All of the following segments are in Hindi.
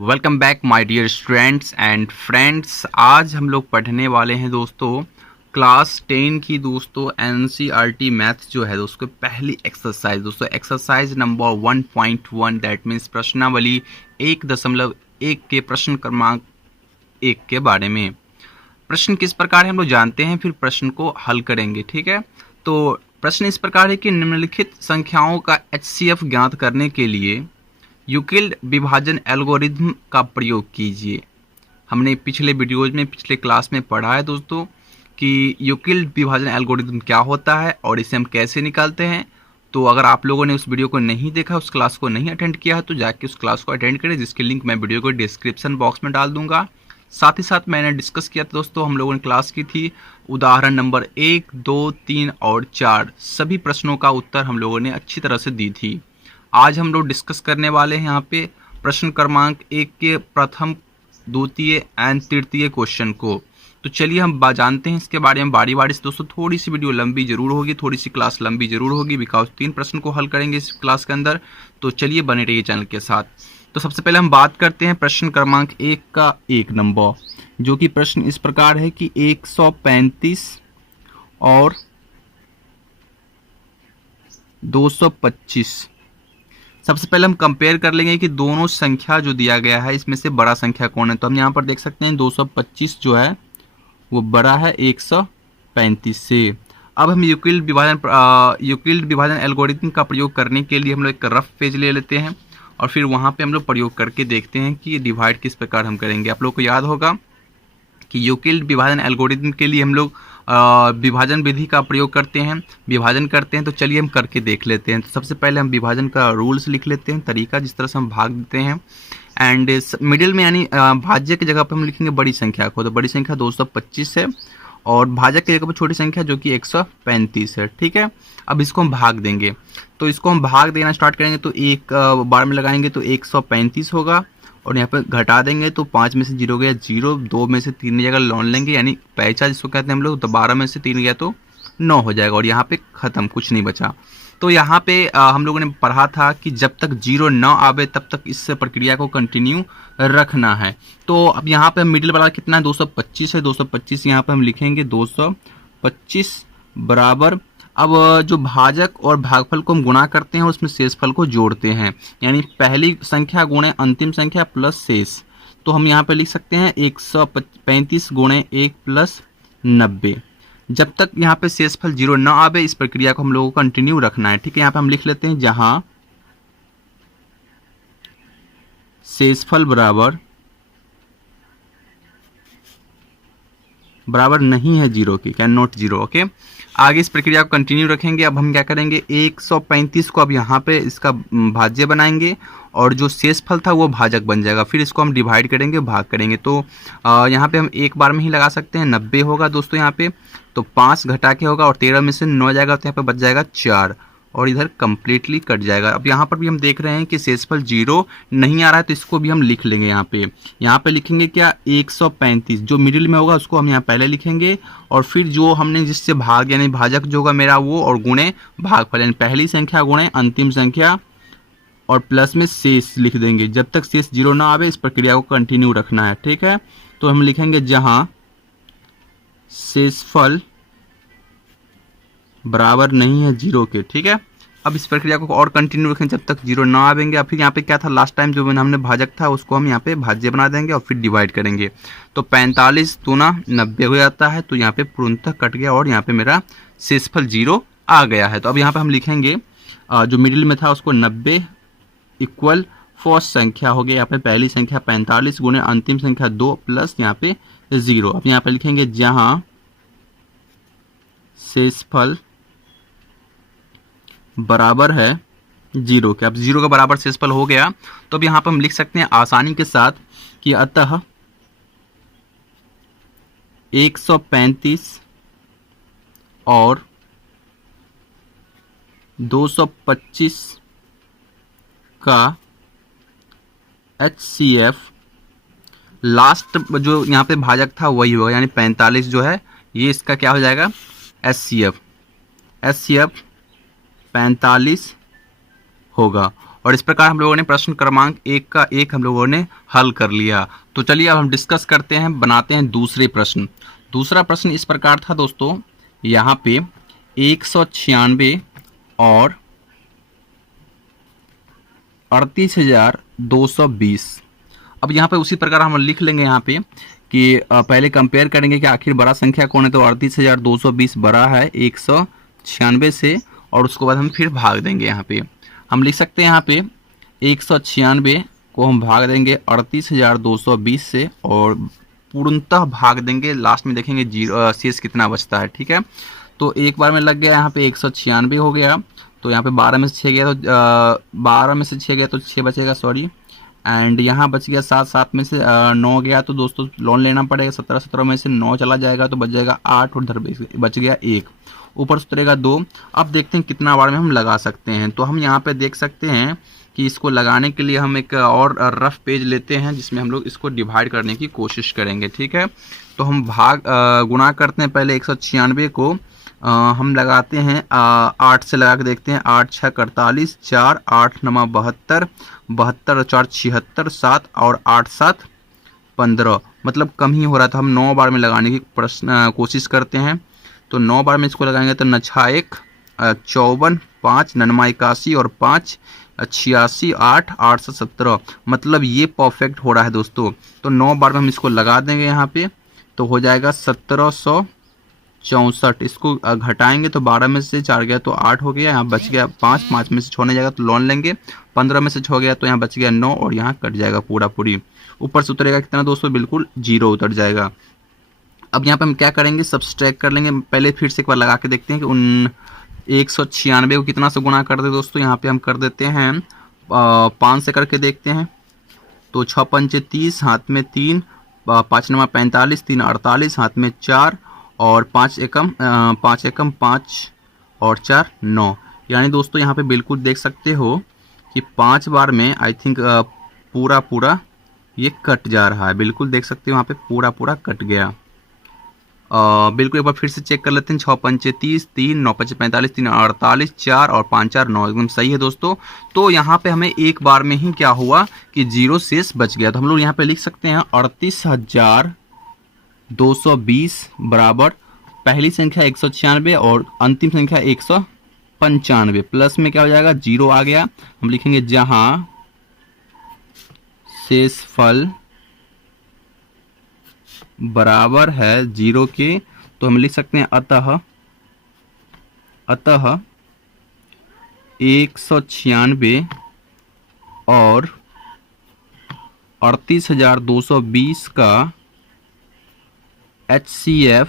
Welcome back my dear students and friends. आज हम लोग पढ़ने वाले हैं दोस्तों क्लास 10 की दोस्तों एनसीईआरटी मैथ जो है दोस्तों पहली एक्सरसाइज दोस्तों एक्सरसाइज नंबर 1.1 दैट मीन्स प्रश्नावली 1.1 के प्रश्न क्रमांक 1 के बारे में। प्रश्न किस प्रकार है हम लोग जानते हैं, फिर प्रश्न को हल करेंगे। ठीक है, तो प्रश्न इस प्रकार है कि निम्नलिखित संख्याओं का एचसीएफ ज्ञात करने के लिए यूक्लिड विभाजन एल्गोरिथम का प्रयोग कीजिए। हमने पिछले वीडियोज में पिछले क्लास में पढ़ा है दोस्तों कि यूक्लिड विभाजन एल्गोरिथम क्या होता है और इसे हम कैसे निकालते हैं। तो अगर आप लोगों ने उस वीडियो को नहीं देखा, उस क्लास को नहीं अटेंड किया है, तो जाके उस क्लास को अटेंड करें, जिसकी लिंक मैं वीडियो को डिस्क्रिप्शन बॉक्स में डाल दूंगा। साथ ही साथ मैंने डिस्कस किया था दोस्तों, हम लोगों ने क्लास की थी उदाहरण नंबर 1, 2, 3 और 4 सभी प्रश्नों का उत्तर हम लोगों ने अच्छी तरह से दी थी। आज हम लोग डिस्कस करने वाले हैं यहाँ पे प्रश्न क्रमांक 1 के प्रथम, द्वितीय एंड तृतीय क्वेश्चन को। तो चलिए हम जानते हैं इसके बारे में बारी बारी से। दोस्तों थोड़ी सी वीडियो लंबी जरूर होगी, थोड़ी सी क्लास लंबी जरूर होगी, बिकॉज 3 प्रश्न को हल करेंगे इस क्लास के अंदर। तो चलिए बने रहिए चैनल के साथ। तो सबसे पहले हम बात करते हैं प्रश्न क्रमांक 1 का 1 नंबर, जो कि प्रश्न इस प्रकार है कि 135 और 225। सबसे पहले हम कंपेयर कर लेंगे कि दोनों संख्या जो दिया गया है इसमें से बड़ा संख्या कौन है। तो हम यहाँ पर देख सकते हैं 225 जो है वो बड़ा है 135 से। अब हम यूक्लिड विभाजन एल्गोरिथम का प्रयोग करने के लिए हम लोग एक रफ पेज ले लेते हैं और फिर वहाँ पे हम लोग प्रयोग करके देखते हैं कि डिवाइड किस प्रकार हम करेंगे। आप लोग को याद होगा कि यूक्लिड विभाजन एल्गोरिथम के लिए हम लोग विभाजन विधि का प्रयोग करते हैं, विभाजन करते हैं। तो चलिए हम करके देख लेते हैं। तो सबसे पहले हम विभाजन का रूल्स लिख लेते हैं, तरीका जिस तरह से हम भाग देते हैं। एंड मिडिल में यानी भाज्य की जगह पर हम लिखेंगे बड़ी संख्या को। तो बड़ी संख्या 225 है और भाजक की जगह पर छोटी संख्या जो कि 135 है। ठीक है, अब इसको हम भाग देंगे। तो इसको हम भाग देना स्टार्ट करेंगे तो एक बार में लगाएंगे तो 135 होगा और यहाँ पे घटा देंगे तो 5 में से 0 गया 0, 2 में से 3 जगह लॉन लेंगे यानी पैंचा जिसको कहते हैं हम लोग। तो 12 में से 3 गया तो 9 हो जाएगा और यहाँ पे खत्म, कुछ नहीं बचा। तो यहाँ पे हम लोगों ने पढ़ा था कि जब तक 0 न आवे तब तक इस प्रक्रिया को कंटिन्यू रखना है। तो अब यहाँ पे मिडिल वाला कितना है, 225 है। 225 यहाँ पे हम लिखेंगे 225 बराबर। अब जो भाजक और भागफल को हम गुणा करते हैं उसमें शेषफल को जोड़ते हैं, यानी पहली संख्या गुणे अंतिम संख्या प्लस शेष। तो हम यहाँ पे लिख सकते हैं 135 गुणे 1 प्लस 90। जब तक यहाँ पे शेषफल 0 ना आवे इस प्रक्रिया को हम लोगों को कंटिन्यू रखना है। ठीक है, यहाँ पे हम लिख लेते हैं जहां शेषफल बराबर नहीं है 0 की, कैन नॉट 0। ओके, आगे इस प्रक्रिया को कंटिन्यू रखेंगे। अब हम क्या करेंगे, 135 को अब यहाँ पे इसका भाज्य बनाएंगे और जो शेषफल था वो भाजक बन जाएगा। फिर इसको हम डिवाइड करेंगे, भाग करेंगे। तो यहाँ पे हम एक बार में ही लगा सकते हैं, 90 होगा दोस्तों यहाँ पे। तो 5 घटा के होगा और 13 में से 9 जाएगा तो यहाँ पे बच जाएगा 4 और इधर कंप्लीटली कट जाएगा। अब यहाँ पर भी हम देख रहे हैं कि शेषफल 0 नहीं आ रहा है तो इसको भी हम लिख लेंगे। यहाँ पे लिखेंगे क्या, 135 जो मिडिल में होगा उसको हम यहाँ पहले लिखेंगे और फिर जो हमने जिससे भाग यानी भाजक जो होगा मेरा वो और गुणे भागफल यानी पहली संख्या गुणे अंतिम संख्या और प्लस में शेष लिख देंगे। जब तक शेष 0 ना आवे इस प्रक्रिया को कंटिन्यू रखना है। ठीक है, तो हम लिखेंगे जहां शेषफल बराबर नहीं है 0 के। ठीक है, अब इस प्रक्रिया को और कंटिन्यू रखें जब तक 0 ना आवेंगे। अब फिर यहाँ पे क्या था लास्ट टाइम जो हमने भाजक था उसको हम यहाँ पे भाज्य बना देंगे और फिर डिवाइड करेंगे। तो 45 दूना 90 हो जाता है। तो यहाँ पे पूर्णतः कट गया और यहाँ पे मेरा शेषफल 0 आ गया है। तो अब यहाँ पे हम लिखेंगे जो मिडिल में था उसको 90 इक्वल फर्स्ट संख्या हो गया। यहाँ पे पहली संख्या 45 गुणे अंतिम संख्या 2 प्लस यहाँ पे 0। अब यहाँ पे लिखेंगे जहां शेषफल बराबर है 0 के। अब 0 का बराबर शेषफल हो गया तो अब यहाँ पर हम लिख सकते हैं आसानी के साथ कि अतः 135 और 225 का HCF लास्ट जो यहाँ पे भाजक था वही होगा, यानी 45 जो है ये इसका क्या हो जाएगा, HCF 45 होगा और इस प्रकार हम लोगों ने प्रश्न क्रमांक 1 का 1 हम लोगों ने हल कर लिया। तो चलिए अब हम डिस्कस करते हैं, बनाते हैं दूसरे प्रश्न। दूसरा प्रश्न इस प्रकार था दोस्तों, यहाँ पे 196 और 38,220। अब यहाँ पे उसी प्रकार हम लिख लेंगे यहाँ पे कि पहले कंपेयर करेंगे कि आखिर बड़ा संख्या कौन है। तो 38,220 बड़ा है 196 से, और उसके बाद हम फिर भाग देंगे। यहाँ पे हम लिख सकते हैं यहाँ पे 196 को हम भाग देंगे 38,220 से, और पूर्णतः भाग देंगे, लास्ट में देखेंगे जीरो शेष कितना बचता है। ठीक है, तो एक बार में लग गया यहाँ पे 196 हो गया। तो यहाँ पे 12 में से 6 गया, तो 12 में से 6 गया तो 6 बचेगा, सॉरी। एंड यहाँ बच गया 7, 7 में से 9 गया, तो दोस्तों लोन लेना पड़ेगा। 17, 17 में से 9 चला जाएगा तो बच जाएगा 8, और इधर बच गया 1, ऊपर से उतरेगा 2। अब देखते हैं कितना बार में हम लगा सकते हैं। तो हम यहाँ पे देख सकते हैं कि इसको लगाने के लिए हम एक और रफ पेज लेते हैं, जिसमें हम लोग इसको डिवाइड करने की कोशिश करेंगे। ठीक है, तो हम गुणा करते हैं। पहले 196 को हम लगाते हैं 8 से लगा के देखते हैं। 8 6 48, 4 8 9 72, 72 4 76, 7 और 8 7 15, मतलब कम ही हो रहा था। हम 9 बार में लगाने की कोशिश करते हैं। तो 9 बार में इसको लगाएंगे तो 9 6 1 54, 5 9 81 और 5 86, 8 8 से 17, मतलब ये परफेक्ट हो रहा है दोस्तों। तो 9 बार में हम इसको लगा देंगे यहाँ पे, तो हो जाएगा 1764। इसको घटाएंगे तो 12 में से 4 गया तो 8 हो गया, यहाँ बच गया 5, 5 में से 6 नहीं जाएगा तो लोन लेंगे। 15 में से 6 गया तो यहाँ बच गया 9, और यहाँ कट जाएगा पूरा पूरी। ऊपर से उतरेगा कितना दोस्तों, बिल्कुल 0 उतर जाएगा। अब यहाँ पे हम क्या करेंगे, सब्सट्रैक्ट कर लेंगे। पहले फिर से एक बार लगा के देखते हैं कि उन 196 को कितना से गुणा कर दे दोस्तों। यहाँ पे हम कर देते हैं 5 से करके देखते हैं। तो 6 पंचे 30, हाथ में 3, 5 9 45, 3 48, हाथ में 4, और 5 एकम 5 और 4 9। यानी दोस्तों यहाँ पे बिल्कुल देख सकते हो कि 5 बार में आई थिंक पूरा पूरा ये कट जा रहा है। बिल्कुल देख सकते हो यहाँ पे पूरा पूरा कट गया। बिल्कुल एक बार फिर से चेक कर लेते हैं। 6 पंचे 30, 3 9 पंचे 45, 3 48, 4 और 5 4 9, एकदम सही है दोस्तों। तो यहाँ पे हमें एक बार में ही क्या हुआ कि 0 शेष बच गया। तो हम लोग यहाँ पे लिख सकते हैं 38,220 बराबर पहली संख्या 196 और अंतिम संख्या 195, प्लस में क्या हो जाएगा 0 आ गया। हम लिखेंगे जहां शेषफल बराबर है 0 के, तो हम लिख सकते हैं अतः 196 और 38,220 का HCF।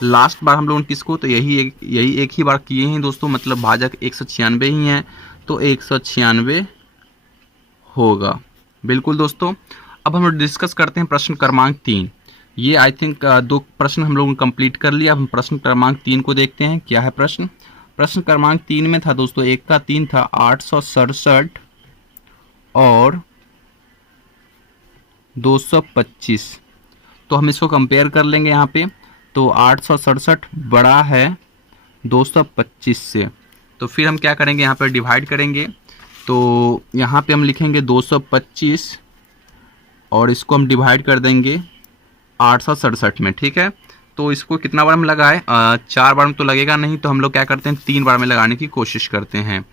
लास्ट बार हम लोगों ने किसको, तो यही एक ही बार किए हैं दोस्तों, मतलब भाजक 196 ही है, तो 196 होगा। बिल्कुल दोस्तों, अब हम लोग डिस्कस करते हैं प्रश्न क्रमांक 3। ये आई थिंक 2 प्रश्न हम लोगों ने कंप्लीट कर लिया। अब हम प्रश्न क्रमांक 3 को देखते हैं क्या है प्रश्न। प्रश्न क्रमांक 3 में था दोस्तों, 1 का 3 था 867 और 225। तो हम इसको कंपेयर कर लेंगे यहाँ पे। तो 867 बड़ा है 225 से, तो फिर हम क्या करेंगे, यहाँ पर डिवाइड करेंगे। तो यहाँ पे हम लिखेंगे 225 और इसको हम डिवाइड कर देंगे 867 में। ठीक है, तो इसको कितना बार में लगाए, 4 बार में तो लगेगा नहीं, तो हम लोग क्या करते हैं 3 बार में लगाने की कोशिश करते हैं।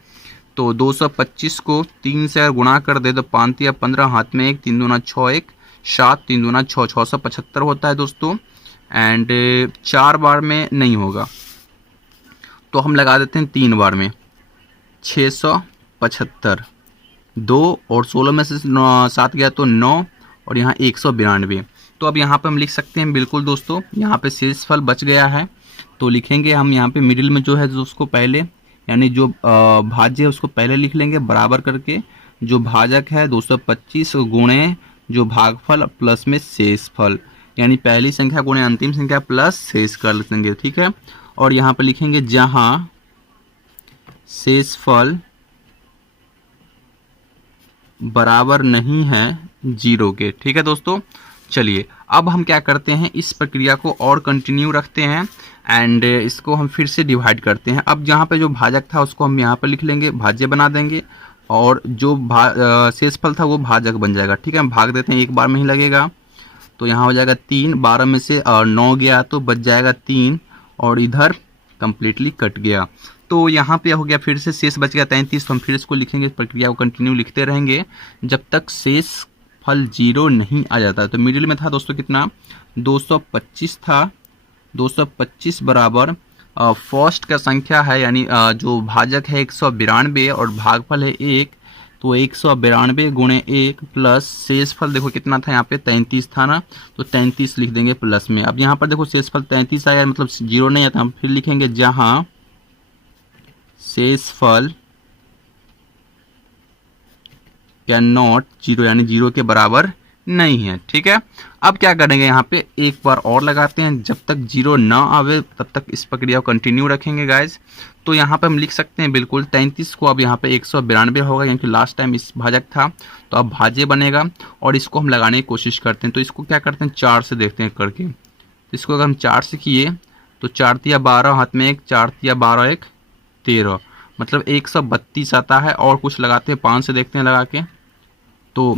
तो 225 को 3 से अगर गुणा कर दे तो 5 या 15, हाथ में 1, 3 दूना 6 1 7, 3 दूना 6 675 होता है दोस्तों। एंड 4 बार में नहीं होगा, तो हम लगा देते हैं 3 बार में 675। 2 और 16 में से 7 गया तो 9, और यहाँ 192। तो अब यहाँ पे हम लिख सकते हैं बिल्कुल दोस्तों, यहाँ पे शेषफल बच गया है। तो लिखेंगे हम यहाँ पे मिडिल में जो है जो उसको पहले, यानी जो भाज्य है उसको पहले लिख लेंगे बराबर करके। जो भाजक है 225 गुणे जो भागफल प्लस में शेषफल, यानी पहली संख्या गुणे अंतिम संख्या प्लस शेष कर लेंगे। ठीक है, और यहाँ पे लिखेंगे जहां शेषफल बराबर नहीं है 0 के। ठीक है दोस्तों, चलिए अब हम क्या करते हैं, इस प्रक्रिया को और कंटिन्यू रखते हैं एंड इसको हम फिर से डिवाइड करते हैं। अब जहाँ पे जो भाजक था उसको हम यहाँ पे लिख लेंगे, भाज्य बना देंगे, और जो शेषफल था वो भाजक बन जाएगा। ठीक है, हम भाग देते हैं, एक बार में ही लगेगा। तो यहाँ हो जाएगा 3, 12 में से 9 गया तो बच जाएगा 3, और इधर कंप्लीटली कट गया। तो यहाँ पे हो गया, फिर से शेष बच गया 33। तो हम फिर इसको लिखेंगे, प्रक्रिया को कंटिन्यू लिखते रहेंगे जब तक शेष फल 0 नहीं आ जाता। तो मिडिल में था दोस्तों कितना, 225 था। 225 बराबर फर्स्ट का संख्या है, यानी जो भाजक है 192 और भागफल है 1, तो 192 गुणे 1 प्लस शेषफल देखो कितना था यहाँ पे 33 था ना, तो 33 लिख देंगे प्लस में। अब यहाँ पर देखो शेषफल 33 आया, मतलब 0 नहीं आता, हम फिर लिखेंगे जहाँ शेषफल कैन नॉट 0, यानी 0 के बराबर नहीं है। ठीक है, अब क्या करेंगे, यहाँ पे एक बार और लगाते हैं, जब तक 0 ना आवे तब तक इस प्रक्रिया को कंटिन्यू रखेंगे गाइज। तो यहाँ पे हम लिख सकते हैं बिल्कुल 33 को अब यहाँ पे 192 होगा, क्योंकि लास्ट टाइम इस भाजक था, तो अब भाज्य बनेगा। और इसको हम लगाने की कोशिश करते हैं, तो इसको क्या करते हैं 4 से देखते हैं करके। तो इसको अगर हम 4 से किए तो 4 तिया 12, हाथ में 1, 4 तिया 12 1 13, मतलब 132 आता है। और कुछ लगाते हैं, 5 से देखते हैं लगा के, तो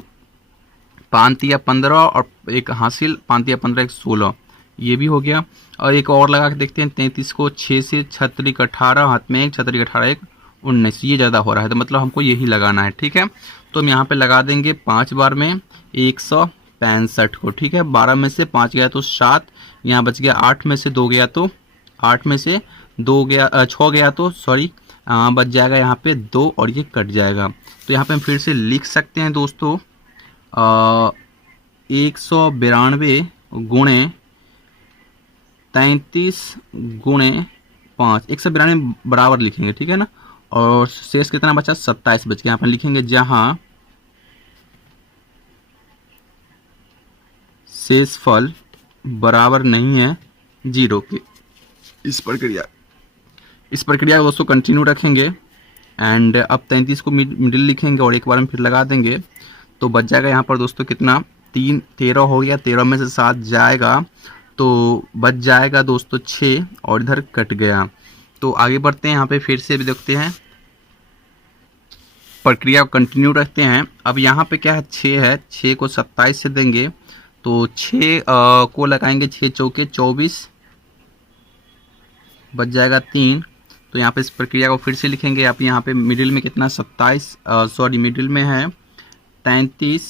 5 तिया 15 और एक हासिल, 5 तिया 15 1 16, ये भी हो गया। और एक और लगा के देखते हैं 33 को 6 से, 6 18, हाथ में 1, 6 18 1 19, ये ज़्यादा हो रहा है, तो मतलब हमको यही लगाना है। ठीक है, तो हम यहाँ पे लगा देंगे 5 बार में 165 को। ठीक है, 12 में से 5 गया तो 7, यहाँ बच गया 8 में से 2 गया तो 8 में से 2 गया 6 गया तो सॉरी बच जाएगा यहाँ पे 2, और ये कट जाएगा। तो यहाँ पे हम फिर से लिख सकते हैं दोस्तों 192 गुणे 33 गुणे 5, 192 बराबर लिखेंगे। ठीक है ना, और शेष कितना बचा 27 बच गया। यहाँ पर लिखेंगे जहाँ शेषफल बराबर नहीं है 0 के। इस प्रक्रिया को दोस्तों कंटिन्यू रखेंगे। एंड अब 33 को मिडिल लिखेंगे और एक बार हम फिर लगा देंगे, तो बच जाएगा यहाँ पर दोस्तों कितना 13 हो गया, 13 में से 7 जाएगा तो बच जाएगा दोस्तों 6, और इधर कट गया। तो आगे बढ़ते हैं, यहाँ पे फिर से भी देखते हैं, प्रक्रिया को कंटिन्यू रखते हैं। अब यहाँ पे क्या है 6 है, 6 को 27 से देंगे, तो 6 को लगाएंगे 6 चौके 24, बच जाएगा 3। तो यहाँ पे इस प्रक्रिया को फिर से लिखेंगे। आप यहाँ पे मिडिल में कितना 27 सॉरी मिडिल में है 33,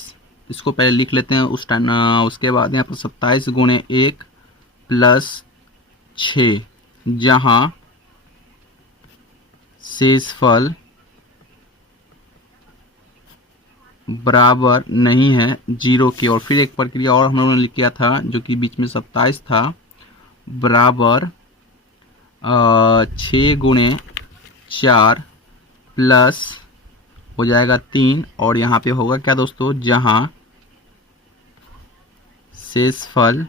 इसको पहले लिख लेते हैं उस टाइम, उसके बाद यहाँ पर 27 गुणे 1 प्लस 6, जहाँ शेषफल बराबर नहीं है 0 के। और फिर एक प्रक्रिया और हम लोगों ने किया था जो कि बीच में 27 था, बराबर 6 गुणे 4 प्लस हो जाएगा 3, और यहाँ पे होगा क्या दोस्तों, जहाँ शेषफल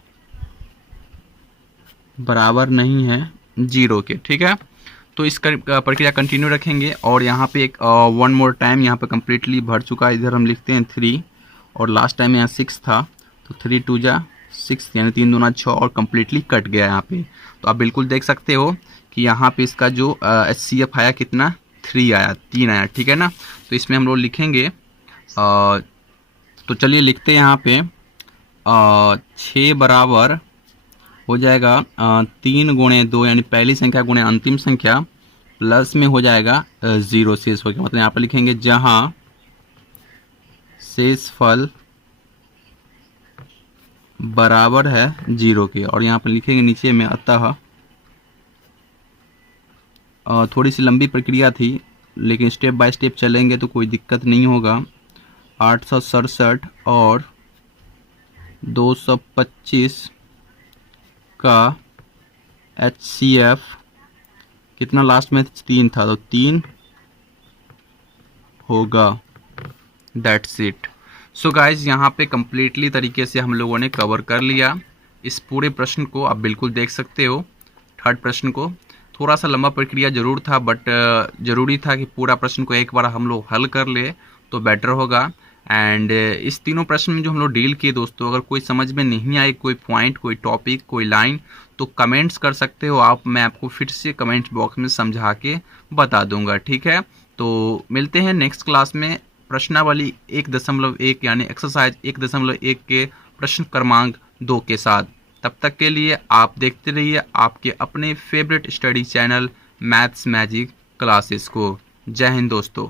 बराबर नहीं है 0 के। ठीक है, तो इस प्रक्रिया कंटिन्यू रखेंगे। और यहाँ पे एक 1 मोर टाइम यहाँ पे कम्प्लीटली भर चुका है, इधर हम लिखते हैं 3, और लास्ट टाइम यहाँ 6 था, तो 3 2 जा 6, यानी 3 दूना 6, और कम्प्लीटली कट गया यहाँ पे। तो आप बिल्कुल देख सकते हो कि यहाँ पे इसका जो HCF आया कितना 3 आया, 3 आया। ठीक है ना, तो इसमें हम लोग लिखेंगे तो चलिए लिखते हैं यहाँ पे 6 बराबर हो जाएगा 3 गुणे 2, यानी पहली संख्या गुणे अंतिम संख्या, प्लस में हो जाएगा 0 शेष हो गया। मतलब यहाँ पर लिखेंगे जहाँ शेषफल बराबर है 0 के, और यहाँ पर लिखेंगे नीचे में अतः थोड़ी सी लंबी प्रक्रिया थी, लेकिन स्टेप बाय स्टेप चलेंगे तो कोई दिक्कत नहीं होगा। 867 और 225 का HCF कितना लास्ट में 3 था, तो 3 होगा। That's it. सो गाइज यहाँ पे कम्प्लीटली तरीके से हम लोगों ने कवर कर लिया इस पूरे प्रश्न को। आप बिल्कुल देख सकते हो थर्ड प्रश्न को, थोड़ा सा लंबा प्रक्रिया जरूर था, बट ज़रूरी था कि पूरा प्रश्न को एक बार हम लोग हल कर ले तो बेटर होगा। एंड इस तीनों प्रश्न में जो हम लोग डील किए दोस्तों, अगर कोई समझ में नहीं आई, कोई पॉइंट, कोई टॉपिक, कोई लाइन, तो कमेंट्स कर सकते हो आप, मैं आपको फिर से कमेंट्स बॉक्स में समझा के बता दूंगा। ठीक है, तो मिलते हैं नेक्स्ट क्लास में प्रश्नावली 1.1 यानी एक्सरसाइज 1.1 के प्रश्न क्रमांक 2 के साथ। तब तक के लिए आप देखते रहिए आपके अपने favourite study channel maths magic classes को। जय हिंद दोस्तों।